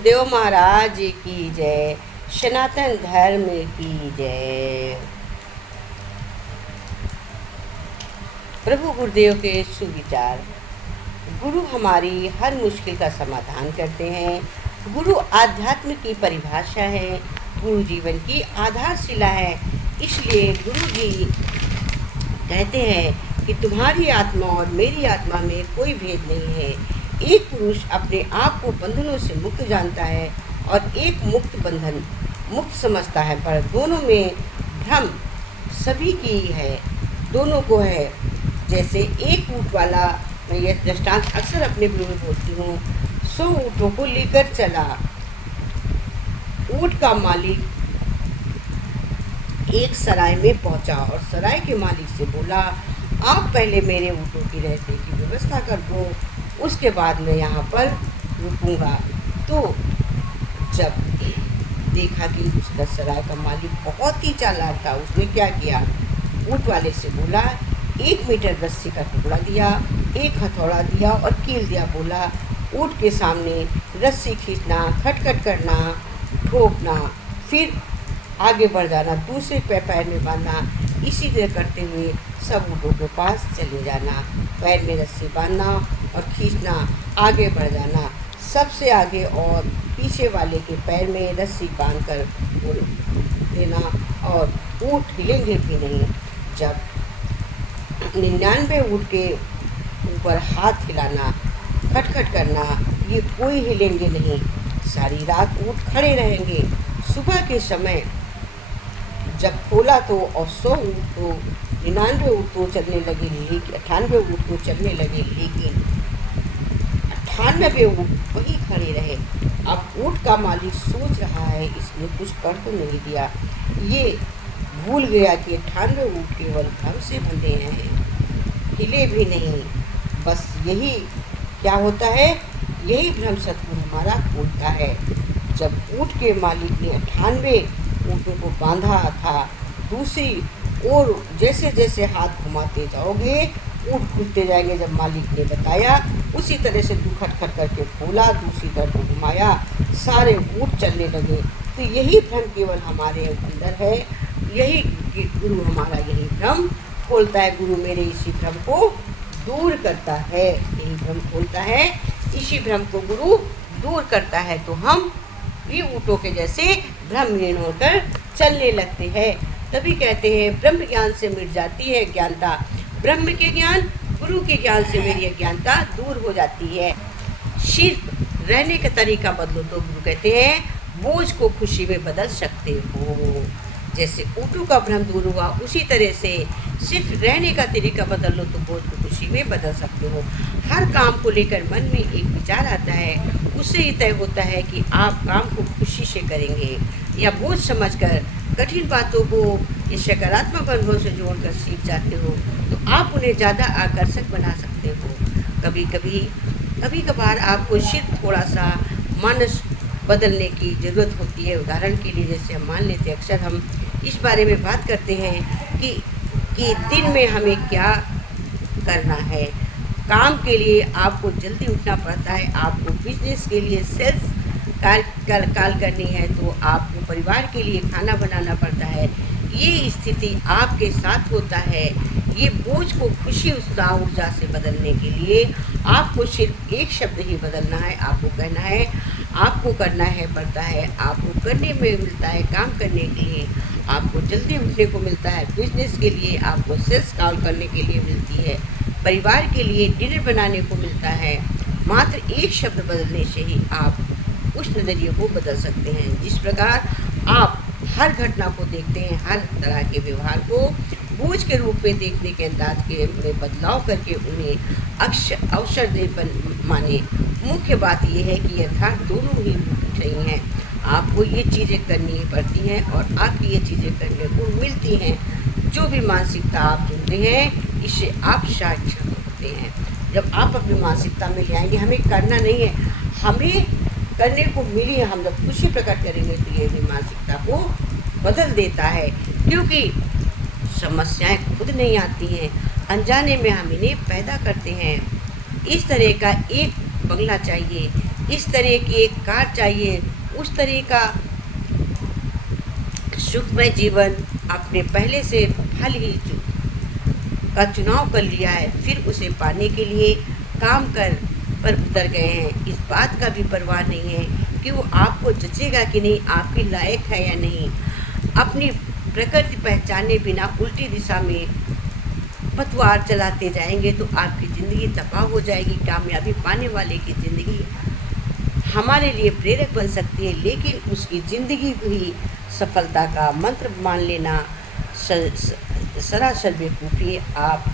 गुरुदेव महाराज की जय। सनातन धर्म की जय। प्रभु गुरुदेव के सुविचार। गुरु हमारी हर मुश्किल का समाधान करते हैं। गुरु आध्यात्म की परिभाषा है। गुरु जीवन की आधारशिला है। इसलिए गुरु जी कहते हैं कि तुम्हारी आत्मा और मेरी आत्मा में कोई भेद नहीं है। एक पुरुष अपने आप को बंधनों से मुक्त जानता है और एक मुक्त समझता है, पर दोनों में भ्रम सभी की है, दोनों को है। जैसे एक ऊँट वाला, मैं यह दृष्टांत अक्सर अपने गुरु में बोलती हूँ, 100 ऊँटों को लेकर चला। ऊँट का मालिक एक सराय में पहुंचा और सराय के मालिक से बोला, आप पहले मेरे ऊँटों की रहने की व्यवस्था कर दो, उसके बाद मैं यहाँ पर रुकूंगा। तो जब देखा कि उसका सराय का मालिक बहुत ही चालाक था, उसने क्या किया, ऊँट वाले से बोला, 1 मीटर रस्सी का टुकड़ा दिया, एक हथौड़ा दिया और कील दिया। बोला, ऊँट के सामने रस्सी खींचना, खटखट करना, ठोकना, फिर आगे बढ़ जाना, दूसरे पैर में बांधना। इसी तरह करते हुए सब ऊँटों के पास चले जाना, पैर में रस्सी बांधना और खींचना, आगे बढ़ जाना, सबसे आगे और पीछे वाले के पैर में रस्सी बांध कर देना और ऊँट हिलेंगे भी नहीं। जब 99 ऊँट के ऊपर हाथ हिलाना, खटखट करना, ये कोई हिलेंगे नहीं। सारी रात ऊँट खड़े रहेंगे। सुबह के समय जब खोला तो और 100 ऊँट तो 99 ऊँट तो चलने लगे, लेकिन 98 ऊँट तो चलने लगे, लेकिन 98 ऊँट वही खड़े रहे। अब ऊँट का मालिक सोच रहा है, इसने कुछ कर तो नहीं दिया। ये भूल गया कि 98 ऊँट केवल भ्रम से बंधे हैं, हिले भी नहीं। बस यही क्या होता है, यही भ्रम सतगुरु हमारा खोलता है। जब ऊँट के मालिक ने 98 ऊँटों को बांधा था, दूसरी ओर जैसे जैसे हाथ घुमाते जाओगे ऊँट खुलते जाएंगे। जब मालिक ने बताया, उसी तरह से खटखट करके खोला, दूसरी तरफ घुमाया, सारे ऊँट चलने लगे। तो यही भ्रम केवल हमारे अंदर है, यही गुरु हमारा यही भ्रम खोलता है। गुरु मेरे इसी भ्रम को दूर करता है, यही भ्रम खोलता है, इसी भ्रम को गुरु दूर करता है। तो हम भी ऊँटों के जैसे भ्रमहीन होकर चलने लगते हैं। तभी कहते हैं, ब्रह्म ज्ञान से मिट जाती है ज्ञानता। ब्रह्म के ज्ञान, गुरु के ज्ञान से मेरी अज्ञानता दूर हो जाती है। सिर्फ रहने का तरीका बदलो तो गुरु कहते हैं, बोझ को खुशी में बदल सकते हो। जैसे ऊँटों का भ्रम दूर हुआ, उसी तरह से सिर्फ रहने का तरीका बदल लो तो बोझ को खुशी में बदल सकते हो। हर काम को लेकर मन में एक विचार आता है, उससे ही तय होता है कि आप काम को खुशी से करेंगे या बोझ समझकर। कठिन बातों को इस सकारात्मक अनुभव से जोड़कर सीख जाते हो तो आप उन्हें ज़्यादा आकर्षक बना सकते हो। कभी कभार आपको सिर्फ थोड़ा सा मानस बदलने की ज़रूरत होती है। उदाहरण के लिए, जैसे हम मान लेते हैं, अक्सर हम इस बारे में बात करते हैं कि दिन में हमें क्या करना है। काम के लिए आपको जल्दी उठना पड़ता है, आपको बिजनेस के लिए सेल्स काल करनी है, तो आपको परिवार के लिए खाना बनाना पड़ता है। ये स्थिति आपके साथ होता है। ये बोझ को खुशी, उत्साह, ऊर्जा से बदलने के लिए आपको सिर्फ एक शब्द ही बदलना है। आपको कहना है, आपको करना है पड़ता है, आपको करने में मिलता है। काम करने के लिए आपको जल्दी उठने को मिलता है, बिजनेस के लिए आपको सेल्स कॉल करने के लिए मिलती है, परिवार के लिए डिनर बनाने को मिलता है। मात्र एक शब्द बदलने से ही आप उस नज़रिए को बदल सकते हैं। जिस प्रकार आप हर घटना को देखते हैं, हर तरह के व्यवहार को बोझ के रूप में देखने के अंदाज के में बदलाव करके उन्हें अवसर दे माने। मुख्य बात यह है कि यथार्थ दोनों ही सही हैं। आपको ये चीज़ें करनी पड़ती हैं और आपकी ये चीज़ें करने को मिलती हैं। जो भी मानसिकता आप चुनते हैं, इससे आप साक्षर होते हैं। जब आप अपनी मानसिकता में ले आएंगे, हमें करना नहीं है, हमें करने को मिली है, हम जब खुशी प्रकट करेंगे तो ये भी मानसिकता को बदल देता है। क्योंकि समस्याएं खुद नहीं आती हैं, अनजाने में हम इन्हें पैदा करते हैं। इस तरह का एक बंगला चाहिए, इस तरह की एक कार चाहिए, उस तरह का सुखमय जीवन आपने पहले से भल ही का चुनाव कर लिया है, फिर उसे पाने के लिए काम कर पर उतर गए हैं। इस बात का भी परवाह नहीं है कि वो आपको जचेगा कि नहीं, आपके लायक है या नहीं। अपनी प्रकृति पहचाने बिना उल्टी दिशा में पतवार चलाते जाएंगे तो आपकी ज़िंदगी तबाह हो जाएगी। कामयाबी पाने वाले की ज़िंदगी हमारे लिए प्रेरक बन सकती है, लेकिन उसकी ज़िंदगी को ही सफलता का मंत्र मान लेना सरासर बेवकूफ़ी है। आप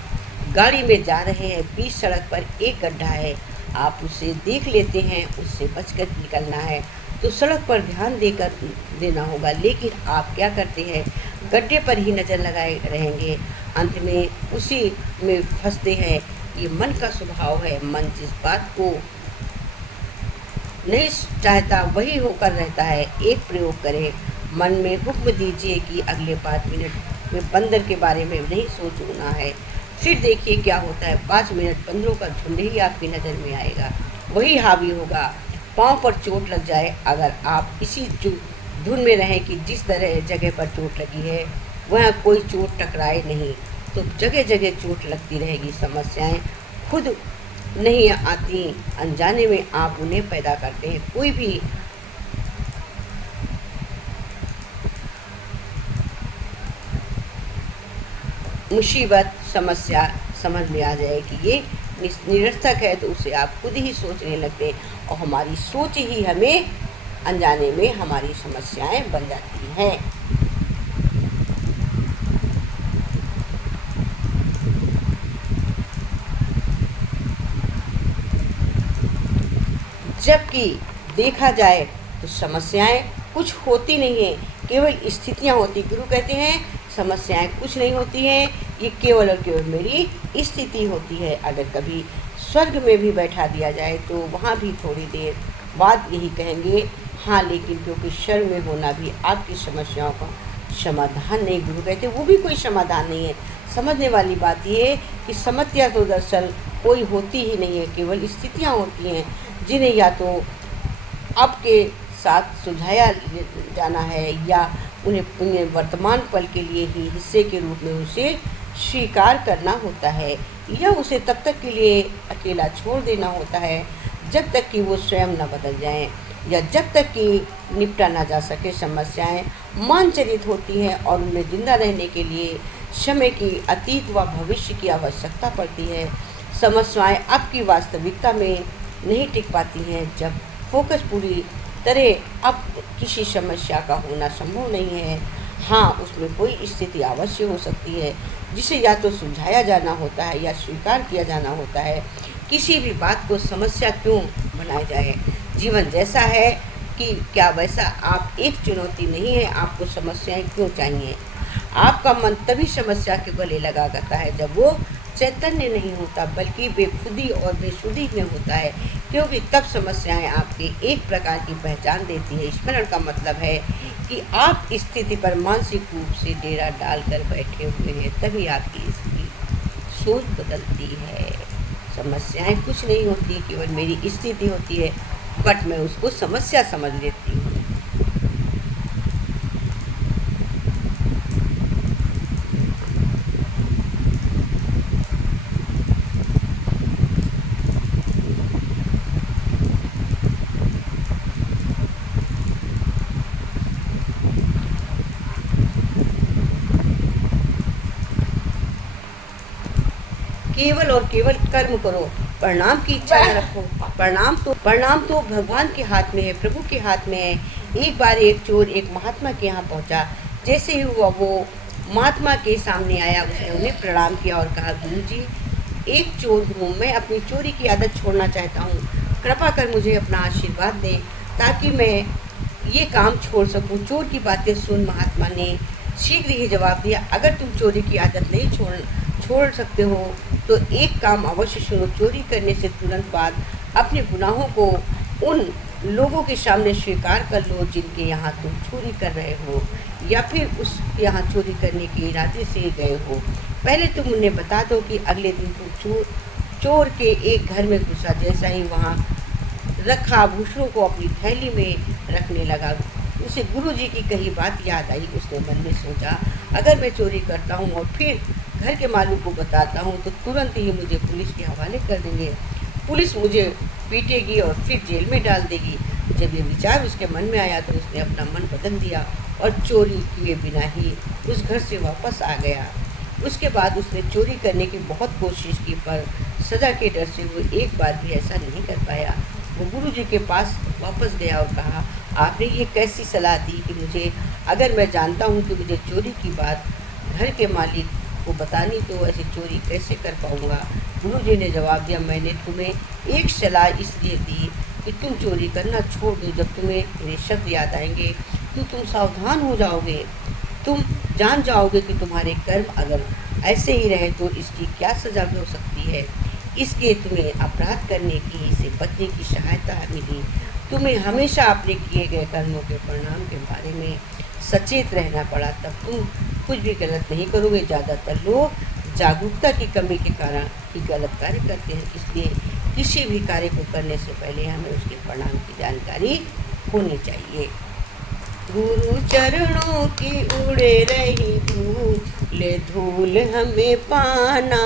गाड़ी में जा रहे हैं, बीच सड़क पर एक गड्ढा है, आप उसे देख लेते हैं, उससे बचकर निकलना है तो सड़क पर ध्यान देना होगा, लेकिन आप क्या करते हैं, गड्ढे पर ही नज़र लगाए रहेंगे, अंत में उसी में फंसते हैं। ये मन का स्वभाव है। मन जिस बात को नहीं चाहता वही होकर रहता है। एक प्रयोग करें, मन में हुक्म दीजिए कि अगले 5 मिनट में बंदर के बारे में नहीं सोचना है, फिर देखिए क्या होता है। 5 मिनट बंदरों का झुंड ही आपकी नज़र में आएगा, वही हावी होगा। पाँव पर चोट लग जाए, अगर आप इसी धुन में रहें कि जिस तरह जगह पर चोट लगी है वहाँ कोई चोट टकराए नहीं, तो जगह जगह चोट लगती रहेगी। समस्याएं खुद नहीं आती, अनजाने में आप उन्हें पैदा करते हैं। कोई भी मुसीबत समस्या समझ में आ जाए कि ये निरर्थक है तो उसे आप खुद ही सोचने लगते हैं, और हमारी सोच ही हमें अनजाने में हमारी समस्याएं बन जाती हैं। जबकि देखा जाए तो समस्याएं कुछ होती नहीं हैं, केवल स्थितियां होती। गुरु कहते हैं समस्याएं कुछ नहीं होती हैं, ये केवल और केवल मेरी स्थिति होती है। अगर कभी स्वर्ग में भी बैठा दिया जाए तो वहाँ भी थोड़ी देर बाद यही कहेंगे, हाँ लेकिन क्योंकि स्वर्ग में होना भी आपकी समस्याओं का समाधान नहीं। गुरु कहते वो भी कोई समाधान नहीं है। समझने वाली बात ये है कि समस्या तो दरअसल कोई होती ही नहीं है, केवल स्थितियाँ होती हैं जिन्हें या तो आपके साथ सुलझाया जाना है या उन्हें वर्तमान पल के लिए ही हिस्से के रूप में उसे स्वीकार करना होता है, या उसे तब तक के लिए अकेला छोड़ देना होता है जब तक कि वो स्वयं न बदल जाएं, या जब तक कि निपटा ना जा सके। समस्याएं मानचरित होती हैं और उनमें जिंदा रहने के लिए समय की अतीत व भविष्य की आवश्यकता पड़ती है। समस्याएं आपकी वास्तविकता में नहीं टिक पाती हैं जब फोकस पूरी तरह अब किसी समस्या का होना संभव नहीं है। हाँ, उसमें कोई स्थिति अवश्य हो सकती है जिसे या तो सुलझाया जाना होता है या स्वीकार किया जाना होता है। किसी भी बात को समस्या क्यों बनाया जाए, जीवन जैसा है कि क्या वैसा आप एक चुनौती नहीं है, आपको समस्याएं क्यों चाहिए। आपका मन तभी समस्या के गले लगा करता है जब वो चैतन्य नहीं होता बल्कि बेखुदी और बेसुधी में होता है, क्योंकि तब समस्याएं आपकी एक प्रकार की पहचान देती है। स्मरण का मतलब है कि आप स्थिति पर मानसिक रूप से डेरा डालकर बैठे हुए हैं, तभी आपकी इसकी सोच बदलती है। समस्याएं कुछ नहीं होती, केवल मेरी स्थिति होती है, बट मैं उसको समस्या समझ लेती हूँ। केवल और केवल कर्म करो, परिणाम की इच्छा न रखो। परिणाम तो भगवान के हाथ में है, प्रभु के हाथ में है। एक बार एक चोर एक महात्मा के यहाँ पहुँचा। जैसे ही हुआ वो महात्मा के सामने आया, उसने उन्हें प्रणाम किया और कहा, गुरुजी, एक चोर हूँ, मैं अपनी चोरी की आदत छोड़ना चाहता हूँ, कृपा कर मुझे अपना आशीर्वाद दें ताकि मैं ये काम छोड़ सकूँ। चोर की बातें सुन महात्मा ने शीघ्र ही जवाब दिया, अगर तुम चोरी की आदत नहीं छोड़ सकते हो तो एक काम अवश्य सुनो। चोरी करने से तुरंत बाद अपने गुनाहों को उन लोगों के सामने स्वीकार कर लो जिनके यहाँ तुम चोरी कर रहे हो, या फिर उस यहाँ चोरी करने के इरादे से गए हो। पहले तुम उन्हें बता दो कि अगले दिन तुम चोर के एक घर में घुसा। जैसा ही वहाँ रखा आभूषणों को अपनी थैली में रखने लगा। उसे गुरुजी की कही बात याद आई। उसने मन में सोचा, अगर मैं चोरी करता हूँ और फिर घर के मालिक को बताता हूँ तो तुरंत ही मुझे पुलिस के हवाले कर देंगे। पुलिस मुझे पीटेगी और फिर जेल में डाल देगी। जब ये विचार उसके मन में आया तो उसने अपना मन बदल दिया और चोरी किए बिना ही उस घर से वापस आ गया। उसके बाद उसने चोरी करने की बहुत कोशिश की, पर सज़ा के डर से वो एक बार भी ऐसा नहीं कर पाया। वो गुरुजी के पास वापस गया और कहा, आपने ये कैसी सलाह दी कि मुझे, अगर मैं जानता हूँ कि मुझे चोरी की बात घर के मालिक को बतानी तो ऐसी चोरी कैसे कर पाऊँगा। गुरुजी ने जवाब दिया, मैंने तुम्हें एक सलाह इसलिए दी कि तुम चोरी करना छोड़ दो। जब तुम्हें मेरे शब्द याद आएंगे तो तुम सावधान हो जाओगे। तुम जान जाओगे कि तुम्हारे कर्म अगर ऐसे ही रहे तो इसकी क्या सज़ा हो सकती है। इसलिए तुम्हें अपराध करने की, इसे बचने की सहायता मिली। तुम्हें हमेशा अपने किए गए कर्मों के परिणाम के बारे में सचेत रहना पड़ा, तब तुम कुछ भी गलत नहीं करोगे। ज़्यादातर लोग जागरूकता की कमी के कारण ही गलत कार्य करते हैं। इसलिए किसी भी कार्य को करने से पहले हमें उसके परिणाम की जानकारी होनी चाहिए। गुरु चरणों की उड़े रही धूल, धूल हमें पाना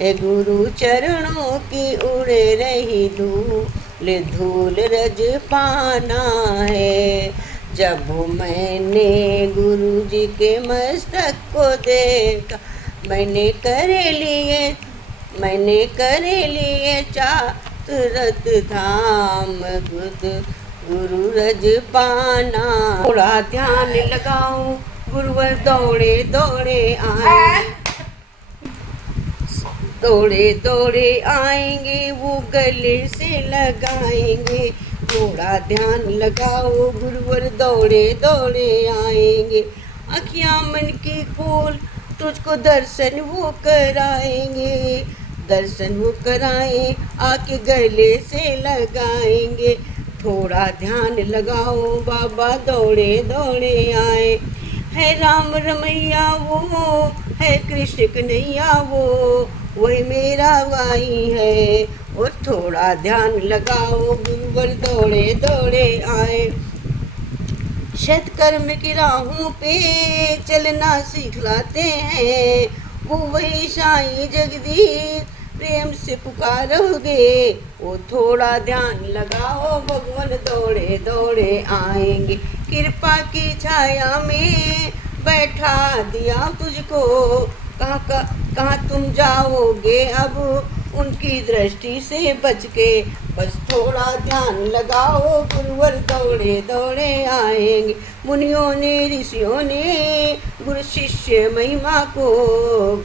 है। गुरु चरणों की उड़े रही धूल, धूल रज पाना है। जब मैंने गुरु जी के मस्तक को देखा, मैंने कर लिए चातुरत धाम, गुरु रज पाना। थोड़ा ध्यान लगाऊं, गुरुवर दौड़े दौड़े आए, दौड़े दौड़े आएंगे, वो गले से लगाएंगे। थोड़ा ध्यान लगाओ, गुरुवर दौड़े दौड़े आएंगे। अखियां मन की खोल, तुझको दर्शन वो कराएंगे। दर्शन वो कराए, आके गले से लगाएंगे। थोड़ा ध्यान लगाओ, बाबा दौड़े दौड़े आए। है राम रमैया वो, है कृष्ण कन्हैया वो, वही मेरा भाई है। और थोड़ा ध्यान लगाओ, गुरुवर दौड़े दौड़े आए। सत्कर्म की राहों पे चलना सिखलाते हैं, वो वही साईं जगदीश प्रेम से पुकारोगे। वो थोड़ा ध्यान लगाओ, भगवान दौड़े दौड़े आएंगे। कृपा की छाया में बैठा दिया तुझको, कहाँ तुम जाओगे अब उनकी दृष्टि से बच के। बस थोड़ा ध्यान लगाओ, गुरुवर दौड़े दौड़े आएंगे। मुनियों ने ऋषियों ने गुरु शिष्य महिमा को,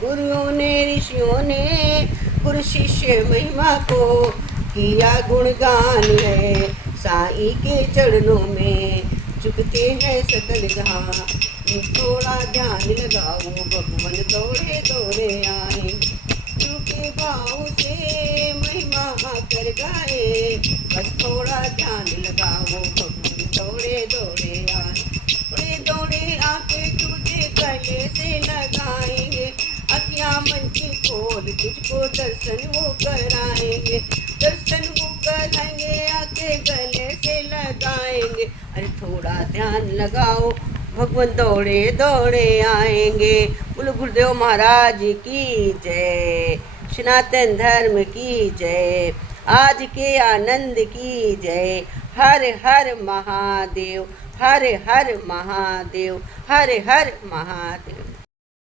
गुरुओं ने ऋषियों ने गुरु शिष्य महिमा को किया गुणगान है। साईं के चरणों में झुकते हैं सकल जहां। थोड़ा ध्यान लगाओ, भगवान दौड़े दौड़े आए। झुके भाव से महिमा आकर गाए। बस थोड़ा ध्यान लगाओ, भगवान दौड़े दौड़े आए। दौड़े दौड़े आके तुझे गले से लगाएंगे। अखियां मन की खोल, तुझको दर्शन वो कराएंगे। दर्शन वो कराएंगे, आके गले से लगाएंगे। अरे थोड़ा ध्यान लगाओ, भगवान दौड़े दौड़े आएंगे। बोलो गुरुदेव महाराज की जय, सनातन धर्म की जय, आज के आनंद की जय। हर हर महादेव, हर हर महादेव, हर हर महादेव।